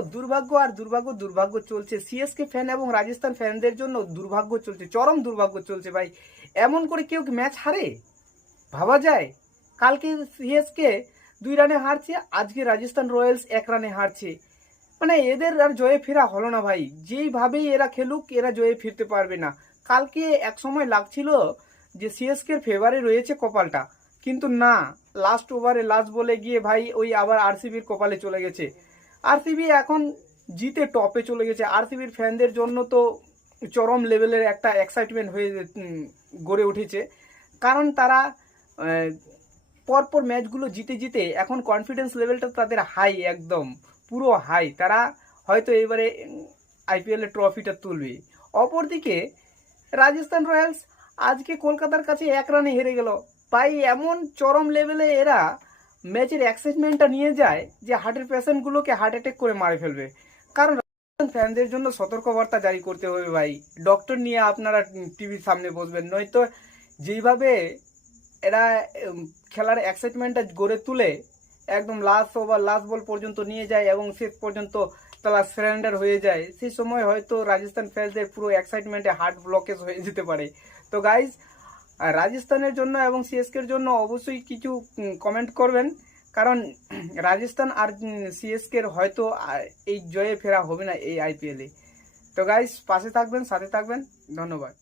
দুর্ভাগ্য আর দুর্ভাগ্য দুর্ভাগ্য চলছে। সিএসকে ফ্যান এবং রাজস্থান ফ্যানদের জন্য দুর্ভাগ্য চলছে, চরম দুর্ভাগ্য চলছে ভাই। এমন করে কেউ ম্যাচ হারে? ভাবা যায়? কালকে সিএসকে দুই রানে হারছে, আজকে রাজস্থান রয়্যালস এক রানে হারছে। মানে এদের আর জয়ে ফেরা হলো না ভাই। যেইভাবেই এরা খেলুক, এরা জয়ে ফিরতে পারবে না। কালকে এক সময় লাগছিল যে সিএসকে ফেভারে রয়েছে কপালটা। কিন্তু না লাস্ট ওভারে লাস্ট বলে গিয়ে ভাই ওই আবার আরসিবির কপালে চলে গেছে। আরসিবি এখন জিতে টপে চলে গেছে। আরসিবির ফ্যানদের জন্য তো চরম লেভেলের একটা এক্সাইটমেন্ট হয়ে গড়ে উঠেছে। কারণ তারা পরপর ম্যাচগুলো জিতে জিতে এখন কনফিডেন্স লেভেলটা তাদের হাই একদম, পুরো হাই তারা হয়তো এবারে আইপিএল এর ট্রফিটা তুলবে। অপরদিকে রাজস্থান রয়্যালস আজকে কলকাতার কাছে এক রানে হেরে গেল। তাই এমন চরম লেভেলে এরা ম্যাচের এক্সাইটমেন্টটা নিয়ে যায় যে হার্টের পেশেন্টগুলোকে হার্ট অ্যাটাক করে মারে ফেলবে। কারণ ফ্যানদের জন্য সতর্কবার্তা জারি করতে হবে ভাই। ডক্টর নিয়ে আপনারা টিভির সামনে বসবেন, নয়তো যেইভাবে এরা খেলার এক্সাইটমেন্টটা গড়ে তুলে একদম লাস্ট ওভার লাস্ট বল পর্যন্ত নিয়ে যায় এবং শেষ পর্যন্ত তারা সারেন্ডার হয়ে যায়। সেই সময় হয়তো রাজস্থান ফ্যান্সদের পুরো এক্সাইটমেন্টে হার্ট ব্লকেজ হয়ে যেতে পারে। তো গাইজ রাজস্থানের জন্য এবং সিএসকের জন্য অবশ্যই কিছু কমেন্ট করবেন। কারণ রাজস্থান আর সিএসকের হয়তো এই জয়ে ফেরা হবে না এই আইপিএলে তো গাইস পাশে থাকবেন, সাথে থাকবেন। ধন্যবাদ।